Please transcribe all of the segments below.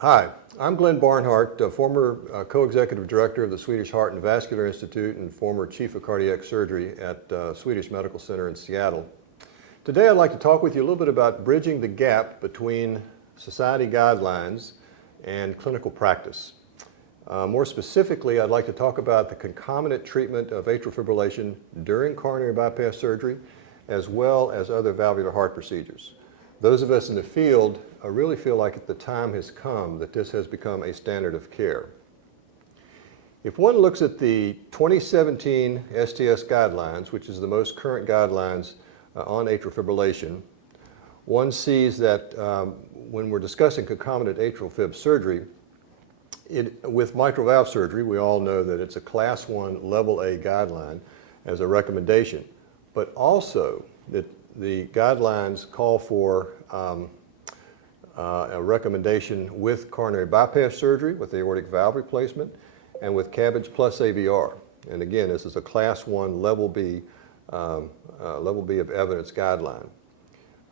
Hi, I'm Glenn Barnhart, former co-executive director of the Swedish Heart and Vascular Institute and former chief of cardiac surgery at Swedish Medical Center in Seattle. Today I'd like to talk with you a little bit about bridging the gap between society guidelines and clinical practice. More specifically, I'd like to talk about the concomitant treatment of atrial fibrillation during coronary bypass surgery, as well as other valvular heart procedures. Those of us in the field really feel like the time has come that this has become a standard of care. If one looks at the 2017 STS Guidelines, which is the most current guidelines on atrial fibrillation, one sees that when we're discussing concomitant atrial fib surgery, with mitral valve surgery, we all know that it's a Class 1 Level A guideline as a recommendation, but also that the guidelines call for a recommendation with coronary bypass surgery, with aortic valve replacement, and with CABG plus AVR. And again, this is a Class 1 Level B of evidence guideline.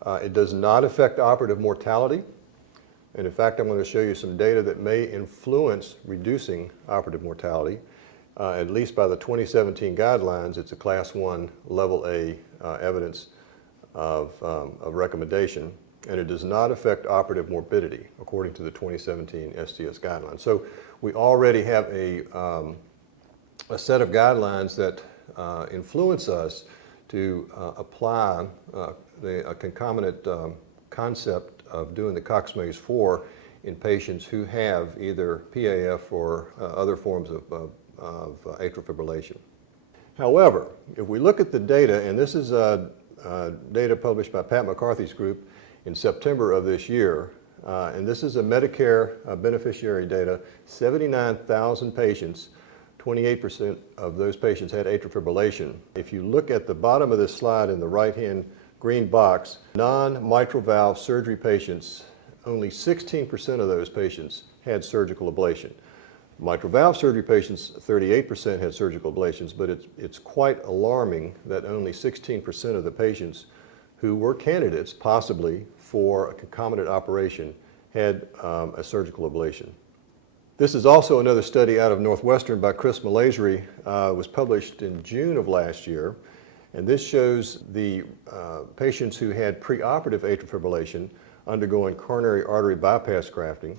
It does not affect operative mortality. And in fact, I'm going to show you some data that may influence reducing operative mortality. At least by the 2017 guidelines, it's a Class 1 Level A evidence of recommendation, and it does not affect operative morbidity according to the 2017 STS guidelines. So we already have a set of guidelines that influence us to apply a concomitant concept of doing the Cox Maze 4 in patients who have either PAF or other forms of atrial fibrillation. However, if we look at the data, and this is data published by Pat McCarthy's group in September of this year, and this is a Medicare beneficiary data, 79,000 patients, 28% of those patients had atrial fibrillation. If you look at the bottom of this slide in the right-hand green box, non-mitral valve surgery patients, only 16% of those patients had surgical ablation. Mitral valve surgery patients, 38% had surgical ablations, but it's quite alarming that only 16% of the patients who were candidates, possibly, for a concomitant operation had a surgical ablation. This is also another study out of Northwestern by Chris Malaysia, was published in June of last year, and this shows the patients who had preoperative atrial fibrillation undergoing coronary artery bypass grafting.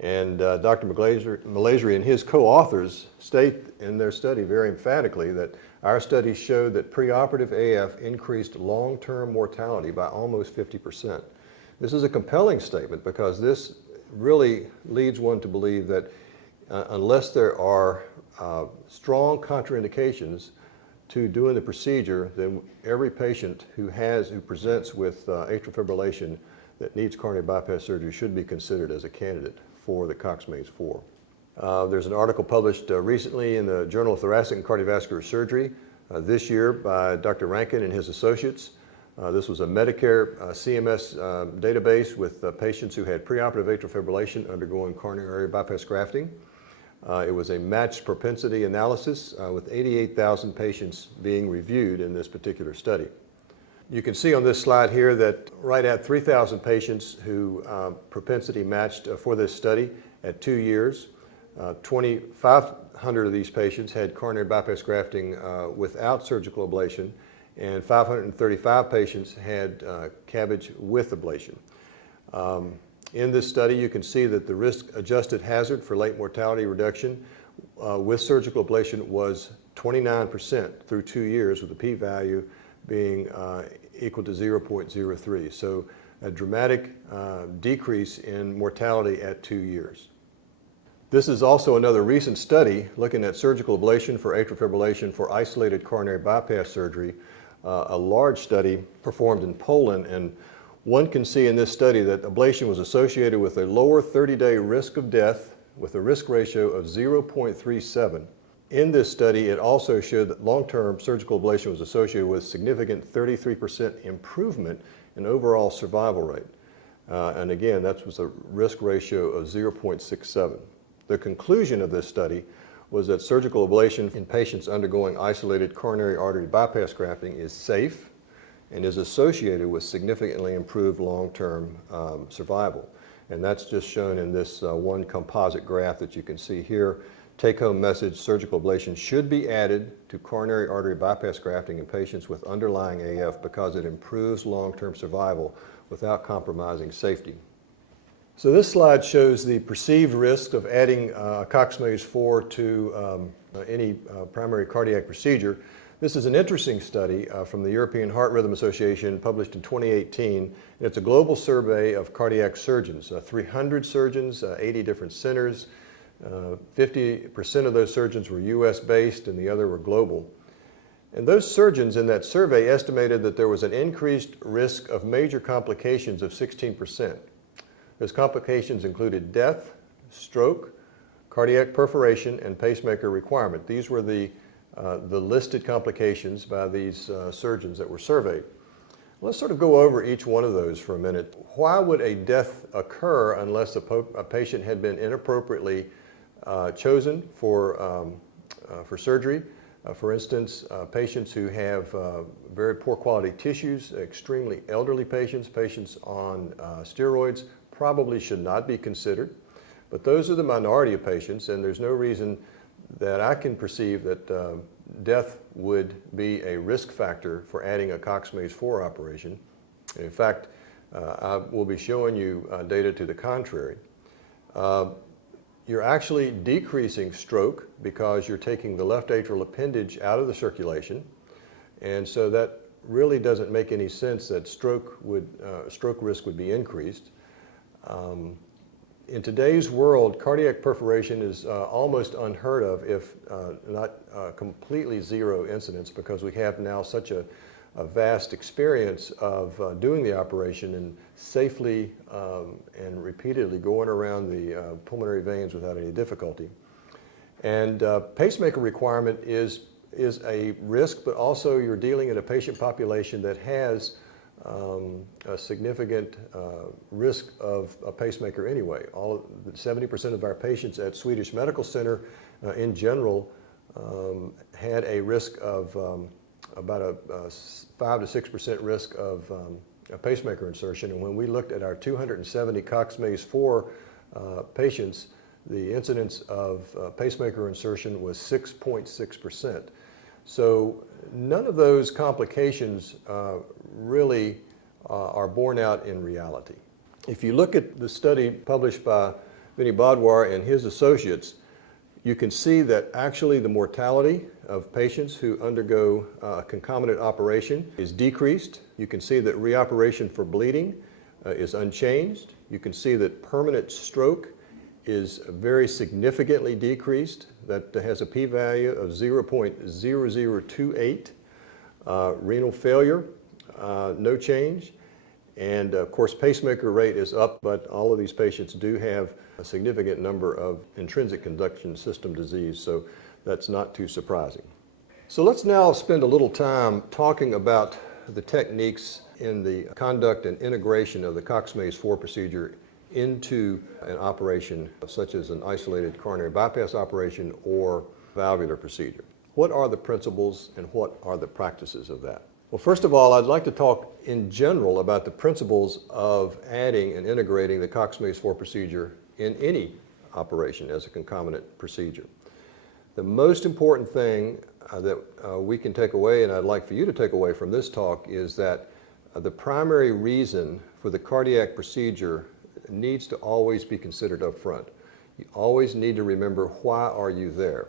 And Dr. Malaysia and his co-authors state in their study very emphatically that our study showed that preoperative AF increased long-term mortality by almost 50%. This is a compelling statement because this really leads one to believe that unless there are strong contraindications to doing the procedure, then every patient who presents with atrial fibrillation that needs coronary bypass surgery should be considered as a candidate for the Cox Maze 4. There's an article published recently in the Journal of Thoracic and Cardiovascular Surgery this year by Dr. Rankin and his associates. This was a Medicare CMS database with patients who had preoperative atrial fibrillation undergoing coronary artery bypass grafting. It was a matched propensity analysis with 88,000 patients being reviewed in this particular study. You can see on this slide here that right at 3,000 patients who propensity matched for this study at 2 years, 2,500 of these patients had coronary bypass grafting without surgical ablation, and 535 patients had CABG with ablation. In this study, you can see that the risk-adjusted hazard for late mortality reduction with surgical ablation was 29% through 2 years, with a p-value being equal to 0.03. So a dramatic decrease in mortality at 2 years. This is also another recent study looking at surgical ablation for atrial fibrillation for isolated coronary bypass surgery, a large study performed in Poland, and one can see in this study that ablation was associated with a lower 30-day risk of death with a risk ratio of 0.37. In this study, it also showed that long-term surgical ablation was associated with significant 33% improvement in overall survival rate. And again, that was a risk ratio of 0.67. The conclusion of this study was that surgical ablation in patients undergoing isolated coronary artery bypass grafting is safe and is associated with significantly improved long-term survival. And that's just shown in this one composite graph that you can see here. Take-home message: surgical ablation should be added to coronary artery bypass grafting in patients with underlying AF because it improves long-term survival without compromising safety. So this slide shows the perceived risk of adding Cox Maze 4 to any primary cardiac procedure. This is an interesting study from the European Heart Rhythm Association, published in 2018. And it's a global survey of cardiac surgeons, 300 surgeons, 80 different centers. 50% of those surgeons were US based and the other were global. And those surgeons in that survey estimated that there was an increased risk of major complications of 16%. Those complications included death, stroke, cardiac perforation, and pacemaker requirement. These were the listed complications by these surgeons that were surveyed. Let's sort of go over each one of those for a minute. Why would a death occur unless a patient had been inappropriately chosen for surgery? For instance, patients who have very poor quality tissues, extremely elderly patients, patients on steroids, probably should not be considered. But those are the minority of patients, and there's no reason that I can perceive that death would be a risk factor for adding a Cox Maze 4 operation. And in fact, I will be showing you data to the contrary. You're actually decreasing stroke because you're taking the left atrial appendage out of the circulation, and so that really doesn't make any sense that stroke risk would be increased. In today's world, cardiac perforation is almost unheard of, if not completely zero incidence, because we have now such a vast experience of doing the operation and safely and repeatedly going around the pulmonary veins without any difficulty. And pacemaker requirement is a risk, but also you're dealing in a patient population that has a significant risk of a pacemaker anyway. 70% of our patients at Swedish Medical Center in general had a risk of about a 5 to 6% risk of a pacemaker insertion. And when we looked at our 270 Cox Maze 4 patients, the incidence of pacemaker insertion was 6.6%. So none of those complications really are borne out in reality. If you look at the study published by Vinny Badwar and his associates, you can see that actually the mortality of patients who undergo concomitant operation is decreased. You can see that reoperation for bleeding is unchanged. You can see that permanent stroke is very significantly decreased. That has a p-value of 0.0028. Renal failure, no change. And of course, pacemaker rate is up, but all of these patients do have a significant number of intrinsic conduction system disease, so that's not too surprising. So let's now spend a little time talking about the techniques in the conduct and integration of the Cox Maze 4 procedure into an operation such as an isolated coronary bypass operation or valvular procedure. What are the principles and what are the practices of that? Well, first of all, I'd like to talk in general about the principles of adding and integrating the Cox Maze 4 procedure in any operation as a concomitant procedure. The most important thing that we can take away, and I'd like for you to take away from this talk, is that the primary reason for the cardiac procedure needs to always be considered up front. You always need to remember, why are you there?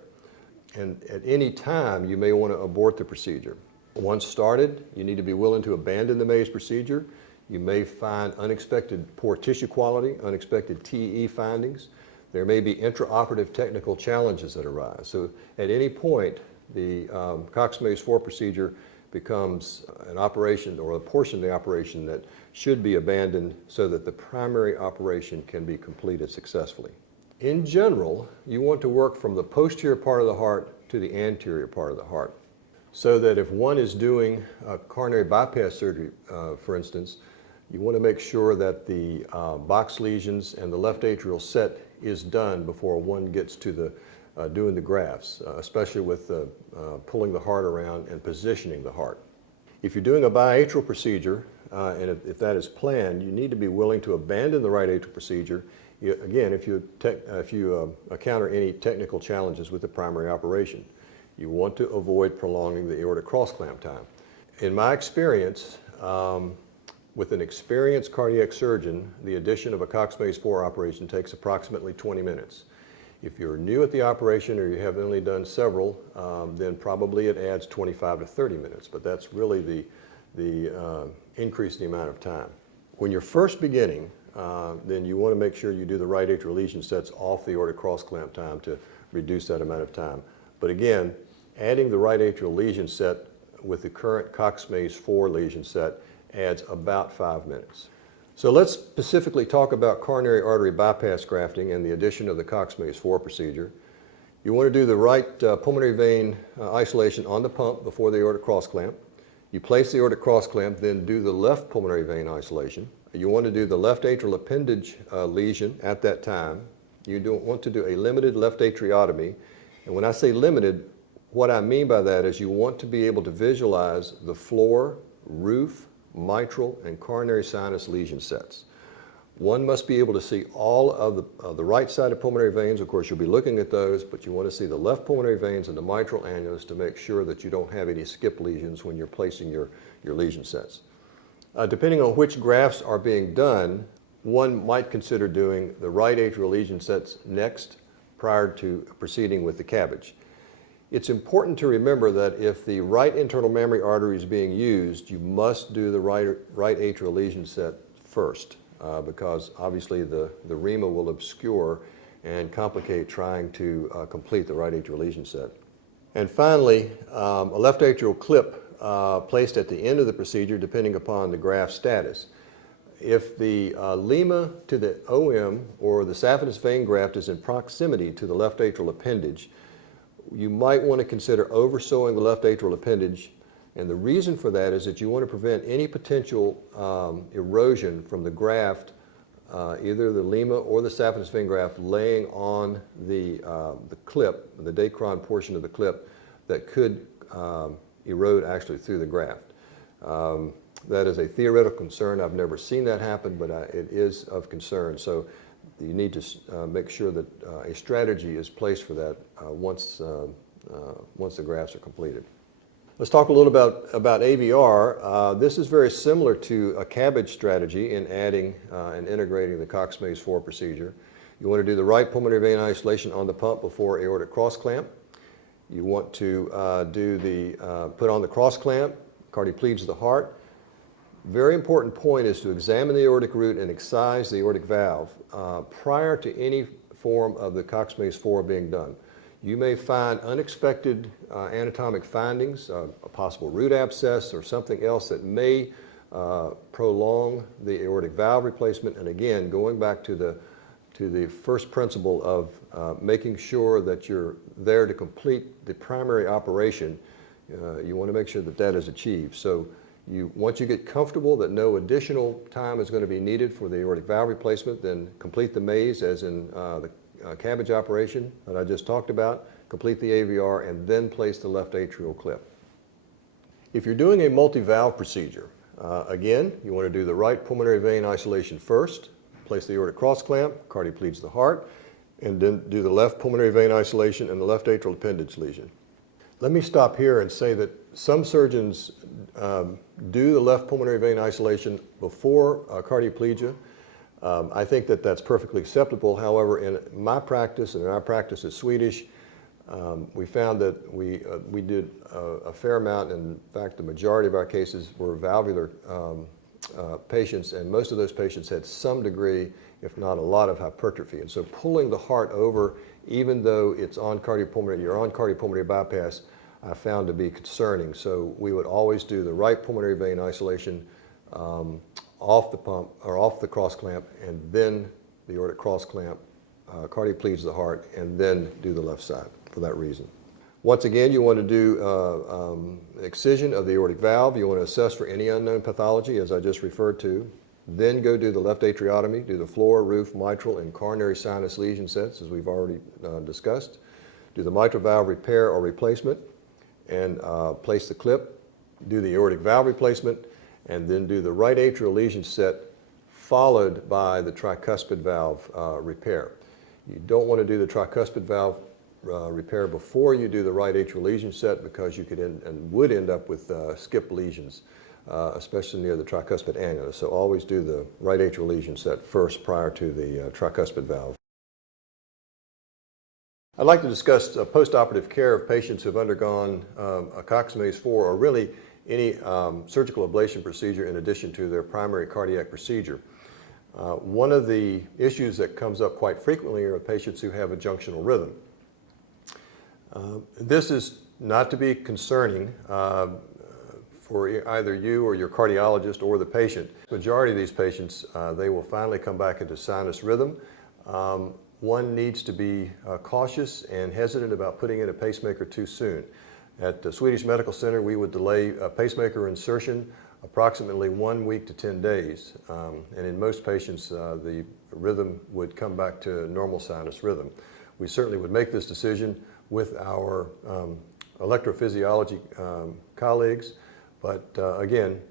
And at any time, you may want to abort the procedure. Once started, you need to be willing to abandon the Maze procedure. You may find unexpected poor tissue quality, unexpected TE findings. There may be intraoperative technical challenges that arise. So at any point, the Cox Maze 4 procedure becomes an operation or a portion of the operation that should be abandoned so that the primary operation can be completed successfully. In general, you want to work from the posterior part of the heart to the anterior part of the heart, so that if one is doing coronary bypass surgery, for instance, you want to make sure that the box lesions and the left atrial set is done before one gets to the doing the grafts, especially with pulling the heart around and positioning the heart. If you're doing a biatrial procedure, and if that is planned, you need to be willing to abandon the right atrial procedure, again, if you encounter any technical challenges with the primary operation. You want to avoid prolonging the aortic cross-clamp time. In my experience, with an experienced cardiac surgeon, the addition of a Cox Maze 4 operation takes approximately 20 minutes. If you're new at the operation or you have only done several, then probably it adds 25 to 30 minutes, but that's really the increase in the amount of time. When you're first beginning, then you want to make sure you do the right atrial lesion sets off the aortic cross-clamp time to reduce that amount of time. But again, adding the right atrial lesion set with the current Cox Maze 4 lesion set adds about 5 minutes. So let's specifically talk about coronary artery bypass grafting and the addition of the Cox Maze 4 procedure. You want to do the right pulmonary vein isolation on the pump before the aortic cross-clamp. You place the aortic cross-clamp, then do the left pulmonary vein isolation. You want to do the left atrial appendage lesion at that time. You don't want to do a limited left atriotomy. And when I say limited, what I mean by that is you want to be able to visualize the floor, roof, mitral, and coronary sinus lesion sets. One must be able to see all of the right-sided pulmonary veins. Of course, you'll be looking at those, but you want to see the left pulmonary veins and the mitral annulus to make sure that you don't have any skip lesions when you're placing your lesion sets. Depending on which grafts are being done, one might consider doing the right atrial lesion sets next prior to proceeding with the CABG. It's important to remember that if the right internal mammary artery is being used, you must do the right atrial lesion set first because obviously the REMA will obscure and complicate trying to complete the right atrial lesion set. And finally, a left atrial clip placed at the end of the procedure depending upon the graft status. If the lima to the OM or the saphenous vein graft is in proximity to the left atrial appendage, you might want to consider oversewing the left atrial appendage, and the reason for that is that you want to prevent any potential erosion from the graft, either the lima or the saphenous vein graft laying on the clip, the dacron portion of the clip, that could erode actually through the graft. That is a theoretical concern. I've never seen that happen, but it is of concern. So you need to make sure that a strategy is placed for that once the grafts are completed. Let's talk a little about AVR. This is very similar to a CABG strategy in adding and integrating the Cox Maze 4 procedure. You want to do the right pulmonary vein isolation on the pump before aortic cross-clamp. You want to put on the cross-clamp, cardioplegia the heart. Very important point is to examine the aortic root and excise the aortic valve prior to any form of the Cox Maze 4 being done. You may find unexpected anatomic findings, a possible root abscess or something else that may prolong the aortic valve replacement. And again, going back to the first principle of making sure that you're there to complete the primary operation, you want to make sure that that is achieved. So once you get comfortable that no additional time is going to be needed for the aortic valve replacement, then complete the maze as in the CABG operation that I just talked about, complete the AVR, and then place the left atrial clip. If you're doing a multi-valve procedure, again, you want to do the right pulmonary vein isolation first, place the aortic cross-clamp, cardioplegia the heart, and then do the left pulmonary vein isolation and the left atrial appendage lesion. Let me stop here and say that some surgeons do the left pulmonary vein isolation before cardioplegia. I think that that's perfectly acceptable. However, in my practice, and in our practice is Swedish, we found that we did a fair amount. In fact, the majority of our cases were valvular patients, and most of those patients had some degree, if not a lot, of hypertrophy. And so pulling the heart over, even though it's on you're on cardiopulmonary bypass, I found to be concerning. So we would always do the right pulmonary vein isolation off the pump or off the cross clamp, and then the aortic cross clamp, cardioplegia the heart, and then do the left side for that reason. Once again, you want to do excision of the aortic valve. You want to assess for any unknown pathology, as I just referred to. Then go do the left atriotomy, do the floor, roof, mitral, and coronary sinus lesion sets, as we've already discussed. Do the mitral valve repair or replacement, and place the clip. Do the aortic valve replacement, and then do the right atrial lesion set followed by the tricuspid valve repair. You don't want to do the tricuspid valve repair before you do the right atrial lesion set, because you could would end up with skip lesions, especially near the tricuspid annulus. So always do the right atrial lesion set first prior to the tricuspid valve. I'd like to discuss postoperative care of patients who have undergone a Cox Maze 4 or really any surgical ablation procedure in addition to their primary cardiac procedure. One of the issues that comes up quite frequently are patients who have a junctional rhythm. This is not to be concerning for either you or your cardiologist or the patient. The majority of these patients, they will finally come back into sinus rhythm. One needs to be cautious and hesitant about putting in a pacemaker too soon. At the Swedish Medical Center, we would delay a pacemaker insertion approximately 1 week to 10 days. And in most patients, the rhythm would come back to normal sinus rhythm. We certainly would make this decision with our electrophysiology colleagues, but again,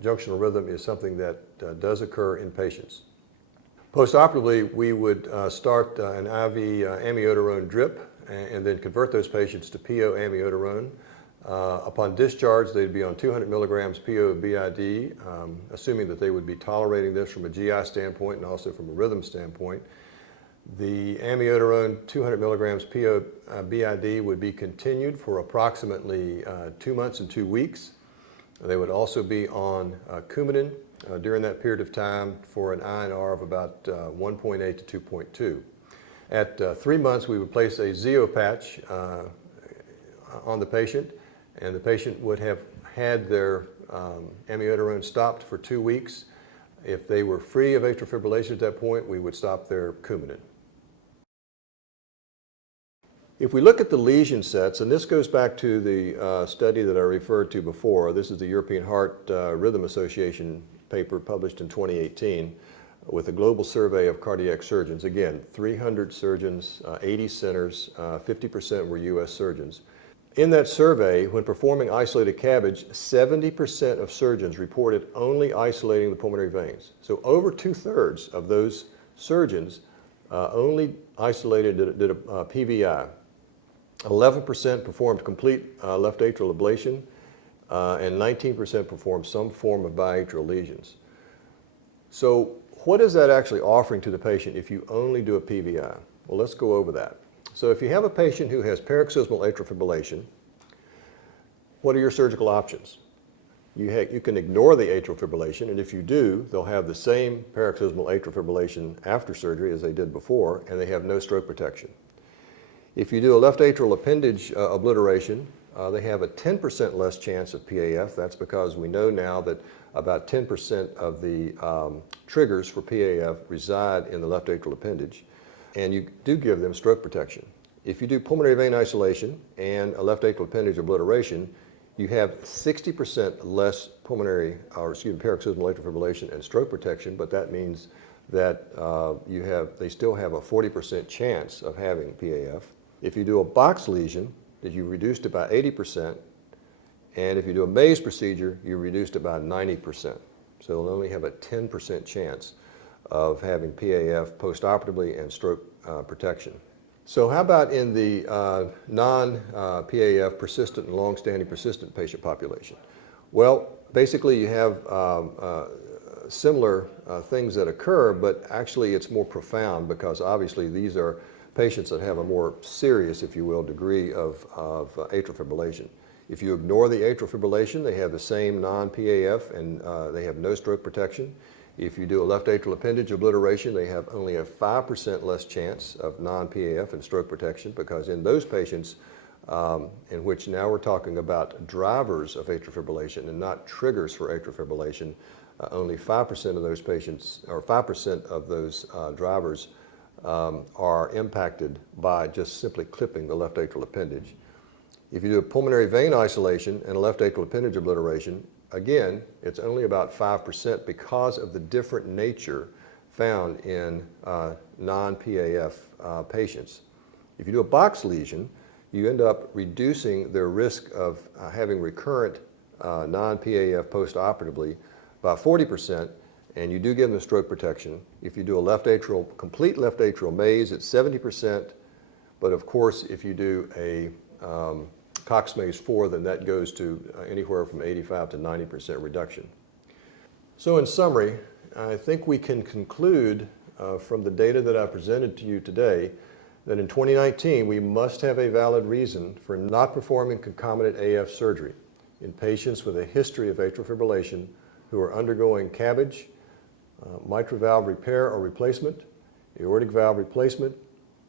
junctional rhythm is something that does occur in patients. Postoperatively, we would start an IV amiodarone drip and then convert those patients to PO amiodarone. Upon discharge, they'd be on 200 milligrams PO BID, assuming that they would be tolerating this from a GI standpoint and also from a rhythm standpoint. The amiodarone 200 milligrams PO BID would be continued for approximately 2 months and 2 weeks. They would also be on Coumadin during that period of time for an INR of about 1.8 to 2.2. At 3 months, we would place a Zeo patch on the patient, and the patient would have had their amiodarone stopped for 2 weeks. If they were free of atrial fibrillation at that point, we would stop their Coumadin. If we look at the lesion sets, and this goes back to the study that I referred to before, this is the European Heart Rhythm Association paper published in 2018 with a global survey of cardiac surgeons. Again, 300 surgeons, 80 centers, 50% were US surgeons. In that survey, when performing isolated CABG, 70% of surgeons reported only isolating the pulmonary veins. So over 2/3 of those surgeons only isolated, did a PVI. 11% performed complete left atrial ablation, and 19% performed some form of biatrial lesions. So what is that actually offering to the patient if you only do a PVI? Well, let's go over that. So if you have a patient who has paroxysmal atrial fibrillation, what are your surgical options? You can ignore the atrial fibrillation, and if you do, they'll have the same paroxysmal atrial fibrillation after surgery as they did before, and they have no stroke protection. If you do a left atrial appendage obliteration, they have a 10% less chance of PAF. That's because we know now that about 10% of the triggers for PAF reside in the left atrial appendage, and you do give them stroke protection. If you do pulmonary vein isolation and a left atrial appendage obliteration, you have 60% less paroxysmal atrial fibrillation and stroke protection, but that means that they still have a 40% chance of having PAF. If you do a box lesion, that you reduced it by 80%, and if you do a Maze procedure, you reduced it by 90%. So they'll only have a 10% chance of having PAF postoperatively and stroke protection. So how about in the non-PAF persistent and long-standing persistent patient population? Well, basically you have similar things that occur, but actually it's more profound because obviously these are patients that have a more serious, if you will, degree of atrial fibrillation. If you ignore the atrial fibrillation, they have the same non-PAF and they have no stroke protection. If you do a left atrial appendage obliteration, they have only a 5% less chance of non-PAF and stroke protection, because in those patients, in which now we're talking about drivers of atrial fibrillation and not triggers for atrial fibrillation, only 5% of those patients, or 5% of those drivers are impacted by just simply clipping the left atrial appendage. If you do a pulmonary vein isolation and a left atrial appendage obliteration, again, it's only about 5% because of the different nature found in non-PAF patients. If you do a box lesion, you end up reducing their risk of having recurrent non-PAF postoperatively by 40%, and you do give them the stroke protection. If you do a left atrial, complete left atrial maze, it's 70%, but of course, if you do a Cox Maze 4, then that goes to anywhere from 85 to 90% reduction. So in summary, I think we can conclude from the data that I presented to you today that in 2019 we must have a valid reason for not performing concomitant AF surgery in patients with a history of atrial fibrillation who are undergoing CABG, mitral valve repair or replacement, aortic valve replacement,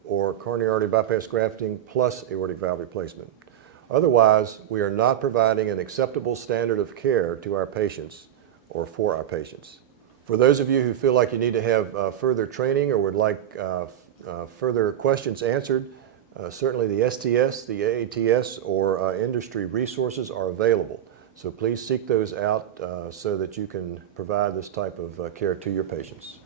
or coronary artery bypass grafting plus aortic valve replacement. Otherwise, we are not providing an acceptable standard of care to our patients or for our patients. For those of you who feel like you need to have further training or would like further questions answered, certainly the STS, the AATS, or industry resources are available. So please seek those out so that you can provide this type of care to your patients.